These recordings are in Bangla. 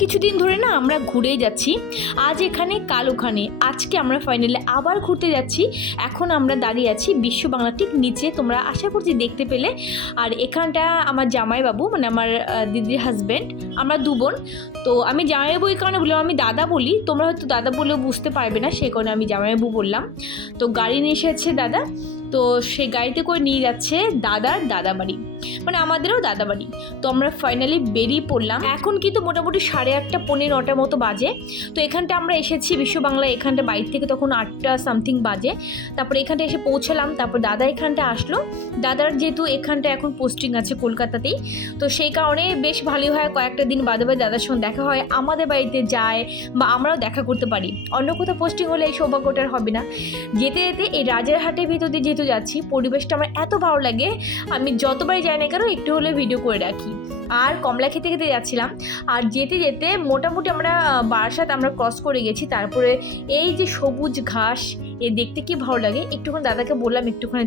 কিছুদিন ধরে না আমরা ঘুরেই যাচ্ছি, আজ এখানে কাল ওখানে। আজকে আমরা ফাইনালি আবার ঘুরতে যাচ্ছি। এখন আমরা দাঁড়িয়ে আছি বিশ্ব বাংলা ঠিক নিচে, তোমরা আশা করছি দেখতে পেলে। আর এখানটা আমার জামাইবাবু, মানে আমার দিদির হাজব্যান্ড, আমরা দু বোন। তো আমি জামাইবাবু এই কারণে বললাম, আমি দাদা বলি, তোমরা হয়তো দাদা বলেও বুঝতে পারবে না, সেই কারণে আমি জামাইবাবু বললাম। তো গাড়ি নিয়ে এসেছে দাদা, তো সেই গাড়িতে করে নিয়ে যাচ্ছে দাদার দাদাবাড়ি, মানে আমাদেরও দাদাবাড়ি। তো আমরা ফাইনালি বেরিয়ে পড়লাম। এখন কিন্তু মোটামুটি 8:30 পৌনে 9টার মতো বাজে। তো এখানটা আমরা এসেছি বিশ্ব বাংলা, এখানটা বাড়ি থেকে তখন 8টা সামথিং বাজে। তারপরে এখানটা এসে পৌঁছালাম, তারপর দাদা এখানটা আসলো। দাদার যেহেতু এখানটা এখন পোস্টিং আছে কলকাতাতেই, তো সেই কারণে বেশ ভালোই হয়, কয়েকটা দিন বাদে বাদে দাদার সঙ্গে দেখা হয়, আমাদের বাড়িতে যায় বা আমরাও দেখা করতে পারি। অন্য কোথাও পোস্টিং হলে এই সৌভাগ্যটার হবে না। যেতে যেতে এই রাজারহাটের ভিতর দিয়ে যেহেতু যাচ্ছি, পরিবেশটা আমার এত ভালো লাগে, আমি যতবারই যাই না কেন একটু হলে ভিডিও করে রাখি। আর কমলা খেতে খেতে যাচ্ছিলাম, আর যেতে যেতে মোটামুটি আমরা বারাসাত আমরা ক্রস করে গেছি। তারপরে এই যে সবুজ ঘাস, এ দেখতে কি ভালো লাগে। একটুখানি দাদাকে বললাম একটুখানি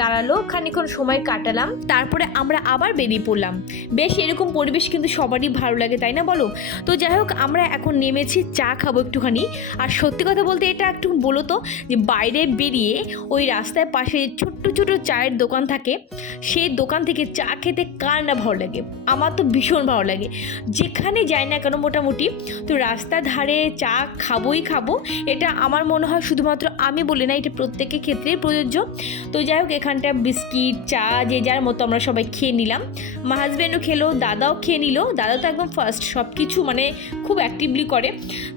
দাঁড়ালো, খানিক্ষণ সময় কাটালাম, তারপরে আমরা আবার বেরিয়ে পড়লাম। বেশ এরকম পরিবেশ কিন্তু সবারই ভালো লাগে, তাই না বলো? তো যাই হোক, আমরা এখন নেমেছি, চা খাবো একটুখানি। আর সত্যি কথা বলতে এটা একটু বলো তো, যে বাইরে বেরিয়ে ওই রাস্তার পাশে ছোট্ট ছোট চায়ের দোকান থাকে, সেই দোকান থেকে চা খেতে কার না ভালো লাগে? আমার তো ভীষণ ভালো লাগে, যেখানে যাই না কেন মোটামুটি, তো রাস্তার ধারে চা খাবোই খাবো। এটা আমার মনে হয় শুধুমাত্র আমি বলি না, এটা প্রত্যেকের ক্ষেত্রেই প্রযোজ্য। তো যাই হোক, এখানটা বিস্কিট চা যে যার মতো আমরা সবাই খেয়ে নিলাম। মা হাজব্যান্ডও খেলো, দাদাও খেয়ে নিল। দাদা তো একদম ফার্স্ট, সব কিছু মানে খুব অ্যাক্টিভলি করে।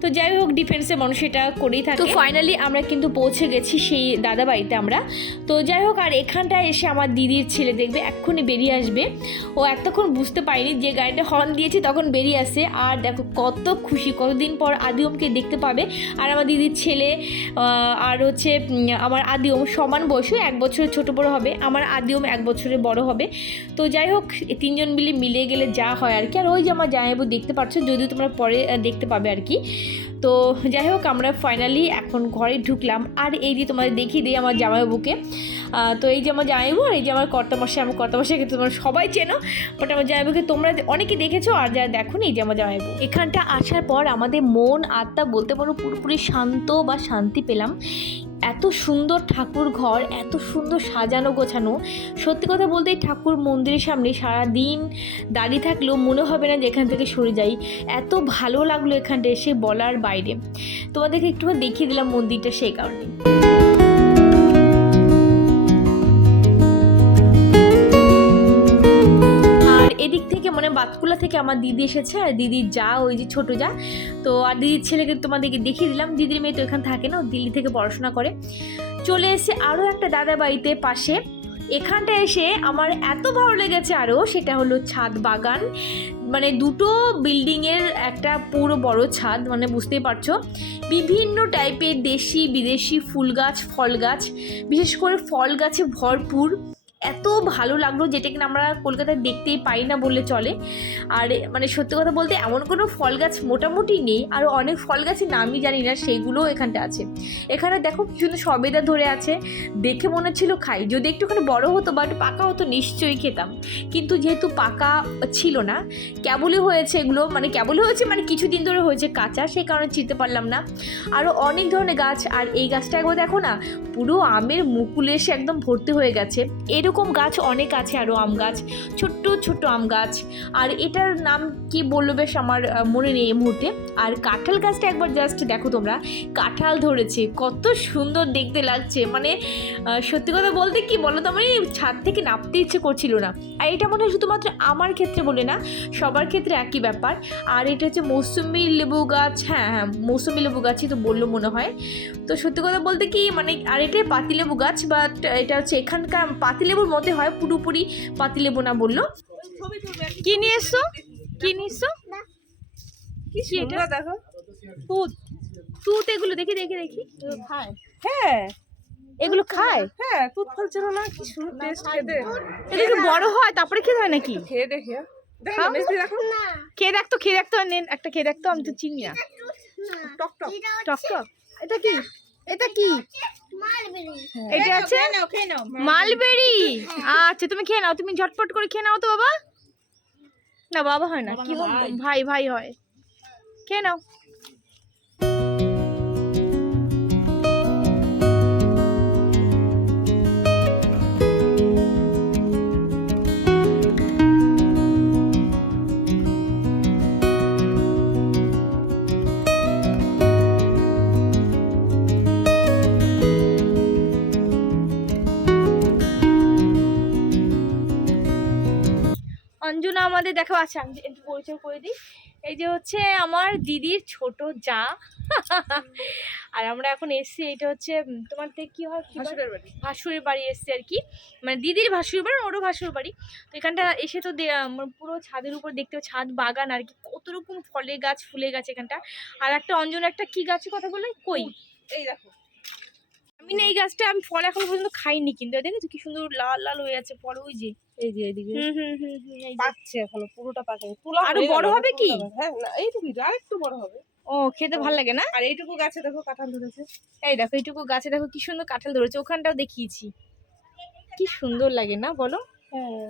তো যাই হোক, ডিফেন্সে মানুষ এটা করেই থাকে। তো ফাইনালি আমরা কিন্তু পৌঁছে গেছি সেই দাদা বাড়িতে আমরা। তো যাই হোক, আর এখানটায় এসে আমার দিদির ছেলে দেখবে এক্ষুনি বেরিয়ে আসবে। ও এতক্ষণ বুঝতে পারিনি, যে গাড়িটা হর্ন দিয়েছে তখন বেরিয়ে আসে। আর দেখো কত খুশি, কতদিন পর আদিওমকে দেখতে পাবে। আর আমার দিদির ছেলে আর হচ্ছে আমার আদিওম সমান বয়সে, 1 বছরের ছোটো বড়ো হবে। আমার আদিওম 1 বছরের বড় হবে। তো যাই হোক, 3 জন মিলে গেলে যা হয় আর কি। আর ওই যে আমার জামাইবাবু দেখতে পাচ্ছ, যদিও তোমরা পরে দেখতে পাবে আর কি। তো যাই হোক, আমরা ফাইনালি এখন ঘরে ঢুকলাম। আর এই যে তোমাদের দেখিয়ে দিই আমার জামাইবাবুকে। তো এই যে আমার জামাইবাবু, আর এই যে আমার কর্তামশাই। আমার কর্তামশাইকে তোমরা সবাই চেনো, বাট আমার জামাইবাবুকে তোমরা অনেকে দেখেছো, আর যারা দেখো নি, এই যে আমার জামাইবাবু। এখানটা আসার পর আমাদের মন আত্মা বলতে পারো পুরোপুরি শান্ত বা শান্তি পেলাম। এত সুন্দর ঠাকুর ঘর, এত সুন্দর সাজানো গোছানো। সত্যি কথা বলতে এই ঠাকুর মন্দিরের সামনে সারাদিন দাঁড়িয়ে থাকলেও মনে হবে না যে এখান থেকে সরে যাই। এত ভালো লাগলো এখানটা এসে, বলার বাইরে। তোমাদেরকে একটু দেখিয়ে দিলাম মন্দিরটা সেই কারণে। এদিক থেকে মানে বাতকুলা থেকে আমার দিদি এসেছে, আর দিদির যা, ওই যে ছোটো যা। তো আর দিদির ছেলেকে তোমাদেরকে দেখিয়ে দিলাম। দিদির মেয়ে তো এখানে থাকে না, দিল্লি থেকে পড়াশোনা করে। চলে এসে আরও একটা দাদা বাড়িতে পাশে। এখানটা এসে আমার এত ভালো লেগেছে আরও, সেটা হলো ছাদ বাগান। মানে দুটো বিল্ডিংয়ের একটা পুরো বড় ছাদ, মানে বুঝতেই পারছো। বিভিন্ন টাইপের দেশি বিদেশি ফুল গাছ, ফল গাছ, বিশেষ করে ফল গাছে ভরপুর। এত ভালো লাগলো, যেটা কিনা আমরা কলকাতায় দেখতেই পাই না বললে চলে। আর মানে সত্যি কথা বলতে এমন কোনো ফল গাছ মোটামুটি নেই, আর অনেক ফল গাছের নামই জানি না, সেইগুলোও এখানটা আছে। এখানে দেখো কি সুন্দর সবেদা ধরে আছে, দেখে মনে হচ্ছিল খাই। যদি একটুখানি বড় হতো বা একটু পাকা হতো নিশ্চয়ই খেতাম, কিন্তু যেহেতু পাকা ছিল না, কেবলই হয়েছে এগুলো, মানে কেবলই হয়েছে মানে কিছুদিন ধরে হয়েছে কাঁচা, সেই কারণে চিনতে পারলাম না। আরও অনেক ধরনের গাছ। আর এই গাছটা একবার দেখো না, পুরো আমের মুকুল এসে একদম ভর্তি হয়ে গেছে। এরকম গাছ অনেক আছে, আরও আম গাছ, ছোট্ট ছোট্ট আম গাছ। আর এটার নাম কি বললো বেশ আমার মনে নেই এই মুহূর্তে। আর কাঁঠাল গাছটা একবার জাস্ট দেখো তোমরা, কাঁঠাল ধরেছে, কত সুন্দর দেখতে লাগছে। মানে সত্যি কথা বলতে কি বলো তো, আমার ছাদ থেকে নামতে ইচ্ছে করছিল না। আর এটা মনে হয় শুধুমাত্র আমার ক্ষেত্রে বলে না, সবার ক্ষেত্রে একই ব্যাপার। আর এটা হচ্ছে মৌসুমি লেবু গাছ, হ্যাঁ হ্যাঁ মৌসুমি লেবু গাছই তো বললো মনে হয়। তো সত্যি কথা বলতে কি মানে, আর এটাই পাতিলেবু গাছ, বাট এটা হচ্ছে এখানকার পাতিলেবুর মধ্যে হয়, পুরোপুরি পাতিলেবু না বললো। কি নিয়ে এসছো, কি নিয়ে এসছো? কি এটা দেখো, তুত তুত, এগুলো দেখি দেখি দেখি খায়। হ্যাঁ এগুলো খায়, হ্যাঁ তুত ফল ছিল না, কি সুন্দর টেস্ট খেতে। এটা কি বড় হয় তারপরে খেতে হয় নাকি? খেয়ে দেখে দেখো, মিষ্টি দেখো, খেয়ে দেখতো, খেয়ে দেখতো, নেন একটা খেয়ে দেখতো, আমি তো চিনি না। টক টক টক টক। এটা কি, এটা কি? এটা আছে মালবেরি। আচ্ছা তুমি খেয়ে নাও, তুমি ঝটপট করে খেয়ে নাও তো বাবা। না বাবা হয় না, কি ভাই ভাই হয়। খেয়ে নাও। অঞ্জনা আমাদের দেখো আছে, আমি একটু পরিচয় করে দিই। এই যে হচ্ছে আমার দিদির ছোট যা। আর আমরা এখন এসছি, এটা হচ্ছে তোমার থেকে কি হয়, ভাসুরের বাড়ি এসছি আর কি, মানে দিদির ভাসুর বাড়ি, ওরও ভাসুর বাড়ি। তো এখানটা এসে তো পুরো ছাদের উপর দেখতে ছাদ বাগান আর কি, কত রকম ফলের গাছ ফুলের গাছ এখানটা। আর একটা অঞ্জনা একটা কি গাছের কথা বলে কই, এই দেখো আমি না এই গাছটা আমি ফল এখন পর্যন্ত খাইনি, কিন্তু দেখেছো কি সুন্দর লাল লাল হয়ে আছে ফল, ওই যে এই যে এদিকে পাকছে, এখনো পুরোটা পাকেনি। আরো বড় হবে কি? হ্যাঁ না, এইটুকু আরেকটু বড় হবে। ও খেতে ভালো লাগে না? আর এইটুকু গাছে দেখো কাঁঠাল ধরেছে। এই দেখো এইটুকু গাছে দেখো কি সুন্দর কাঁঠাল ধরেছে, ওখানটাও দেখিয়েছি, কি সুন্দর লাগে না বলো? হ্যাঁ,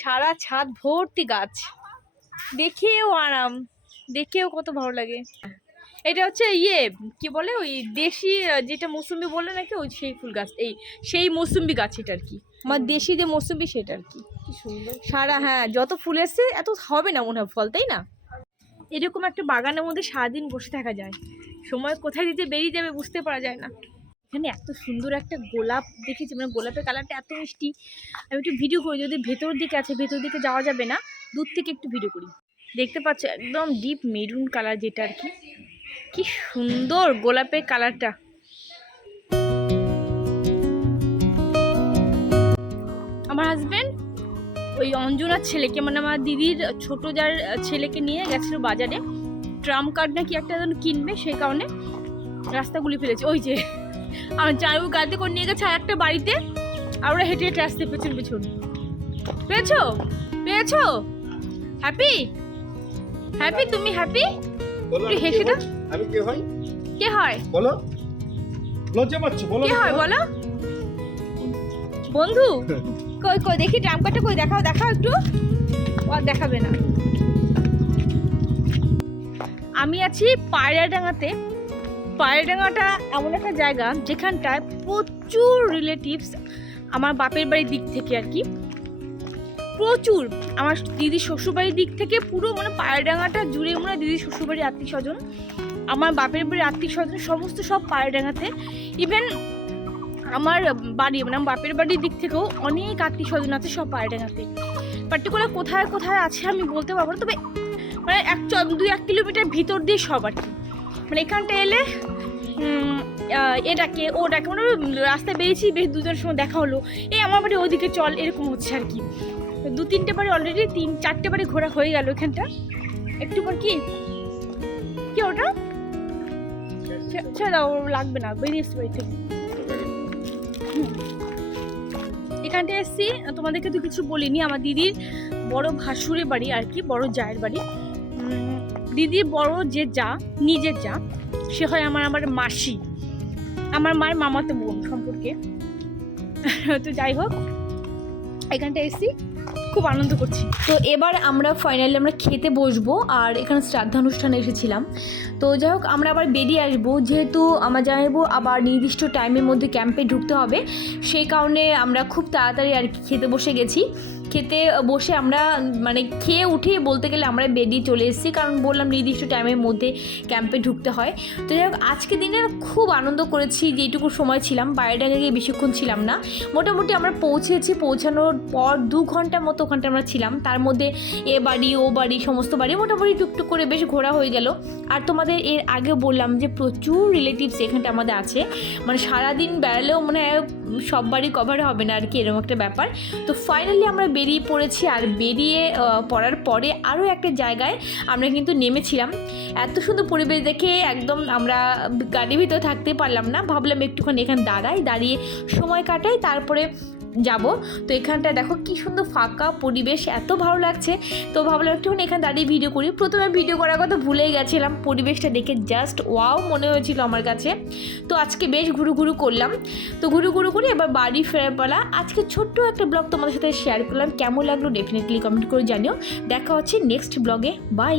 সারা ছাদ ভর্তি গাছ, দেখেও আরাম, দেখেও কত ভালো লাগে। এটা হচ্ছে কি বলে ওই দেশি যেটা মৌসুম্বি বলে নাকি, ওই সেই ফুল গাছ, এই সেই মৌসুম্বি গাছ এটা আর কি, আমার দেশি যে মৌসুম্বি সেটা আর কি। কি সুন্দর সারা, হ্যাঁ যত ফুল এসছে এত হবে না মনে হয় ফল, তাই না? এরকম একটা বাগানের মধ্যে সারাদিন বসে থাকা যায়, সময় কোথায় দিতে বেরিয়ে যাবে বুঝতে পারা যায় না। এখানে এত সুন্দর একটা গোলাপ দেখেছি, মানে গোলাপের কালারটা এত মিষ্টি। আমি একটু ভিডিও করি, যদি ভেতর দিকে আছে, ভেতর দিকে যাওয়া যাবে না, দূর থেকে একটু ভিডিও করি। দেখতে পাচ্ছ একদম ডিপ মেরুন কালার যেটা আর কি, কি সুন্দর গোলাপের কালারটা। আমার হাজবেন্ড ওই অঞ্জনার ছেলেকে, মানে আমার দিদির ছোট যার ছেলেকে নিয়ে গেছিল বাজারে, ট্রাম কার্ড নাকি একটা কিনবে, সেই কারণে রাস্তাগুলি ফেলেছে। ওই যে আমার জানু গাড়িতে করে নিয়ে গেছে আর একটা বাড়িতে, আর ওরা হেঁটে হেঁটে আসতে পেছন পেছন। পেয়েছো পেয়েছো? হ্যাপি হ্যাপি, তুমি হ্যাপি? হেসে দাও। আমি কে হই? কে হয় বলো, লজ্জা পাচ্ছ বলো, কে হয় বলো? বন্ধু? কই কই দেখি ট্রাম কার্ডটা, কই দেখাও দেখাও একটু। আর দেখাবে না। আমি আছি পায়রাডাঙ্গাতে। পায়রাডাঙ্গাটা এমন একটা জায়গা যেখানটায় প্রচুর রিলেটিভস আমার বাপের বাড়ির দিক থেকে আর কি, প্রচুর আমার দিদির শ্বশুরবাড়ির দিক থেকে পুরো মানে পায়রাডাঙ্গাটা জুড়ে মনে হয় দিদির শ্বশুরবাড়ির আত্মীয় স্বজন, আমার বাপের বাড়ির আত্মীয় স্বজন সমস্ত সব পায়রাডাঙ্গাতে। ইভেন আমার বাড়ি মানে আমার বাপের বাড়ির দিক থেকেও অনেক আত্মীয় স্বজন আছে সব পায়রাডাঙ্গাতে। পার্টিকুলার কোথায় কোথায় আছে আমি বলতে পারবো না, তবে মানে 1 কিলোমিটার ভিতর দিয়ে সব আর কি। মানে এখানটা এলে এটাকে ওটাকে মানে রাস্তায় বেরিয়েছি, বেশ দুজনের সময় দেখা হলো, এই আমার বাড়ি ওদিকে চল, এরকম হচ্ছে আর কি। 2-3টে বাড়ি অলরেডি 3-4টে বাড়ি ঘোরা হয়ে গেল এখানটা। একটু পর কি ওটা ছেড়ে দাও, লাগবে না, বেরিয়ে এসছি বাড়ি থেকে। এখানটা এসছি, তোমাদেরকে তো কিছু বলিনি, আমার দিদির বড় ভাসুরের বাড়ি আর কি, বড় জায়ের বাড়ি। দিদির বড় যে যা, নিজের যা, সে হয় আমার মাসি, আমার মায়ের মামাতো বোন সম্পর্কে। তো যাই হোক, এখানটা এসছি, খুব আনন্দ করছি। তো এবার আমরা ফাইনালি আমরা খেতে বসবো, আর এখানে শ্রাদ্ধানুষ্ঠানে এসেছিলাম। তো যাই হোক আমরা আবার বেরিয়ে আসবো, যেহেতু আমার জানাবো আবার নির্দিষ্ট টাইমের মধ্যে ক্যাম্পে ঢুকতে হবে, সেই কারণে আমরা খুব তাড়াতাড়ি আর কি খেতে বসে গেছি। খেতে বসে আমরা মানে খেয়ে উঠে বলতে গেলে আমরা বেরিয়ে চলে এসেছি, কারণ বললাম নির্দিষ্ট টাইমের মধ্যে ক্যাম্পে ঢুকতে হয়। তো যাই হোক আজকে দিনে খুব আনন্দ করেছি, যেটুকু সময় ছিলাম, বাইরেটা গিয়ে বেশিক্ষণ ছিলাম না, মোটামুটি আমরা পৌঁছানোর পর 2 ঘন্টার মতো ওখানটা আমরা ছিলাম। তার মধ্যে এ বাড়ি ও বাড়ি সমস্ত বাড়ি মোটামুটি টুকটুক করে বেশ ঘোরা হয়ে গেল। আর তোমাদের এর আগে বললাম যে প্রচুর রিলেটিভস এখানটা আমাদের আছে, মানে সারাদিন বেড়ালেও মনে হয় সব বাড়ি কভার হবে না আর কি, এরকম একটা ব্যাপার। তো ফাইনালি আমরা বেরিয়ে পড়েছি, আর বেরিয়ে পড়ার পরে আরও একটা জায়গায় আমরা কিন্তু নেমেছিলাম। এত সুন্দর পরিবেশ দেখে একদম আমরা গাড়ির ভিতরে থাকতে পারলাম না, ভাবলাম একটুখানি এখানে দাঁড়িয়ে সময় কাটাই, তারপরে যাব। তো এখানটা দেখো কি সুন্দর ফাঁকা পরিবেশ, এত ভালো লাগছে। তো ভাবলাম একটুখানি এখানে দাঁড়িয়ে ভিডিও করি। প্রথমে ভিডিও করার কথা ভুলেই গেছিলাম, পরিবেশটা দেখে জাস্ট ওয়াও মনে হয়েছিল আমার কাছে। তো আজকে বেশ ঘুরু করলাম। তো ঘুরু করে এবার বাড়ি ফেরার পালা। আজকে ছোট্ট একটা ব্লগ তোমাদের সাথে শেয়ার করলাম, কেমন লাগলো ডেফিনেটলি কমেন্ট করে জানিও। দেখা হচ্ছে নেক্সট ব্লগে, বাই।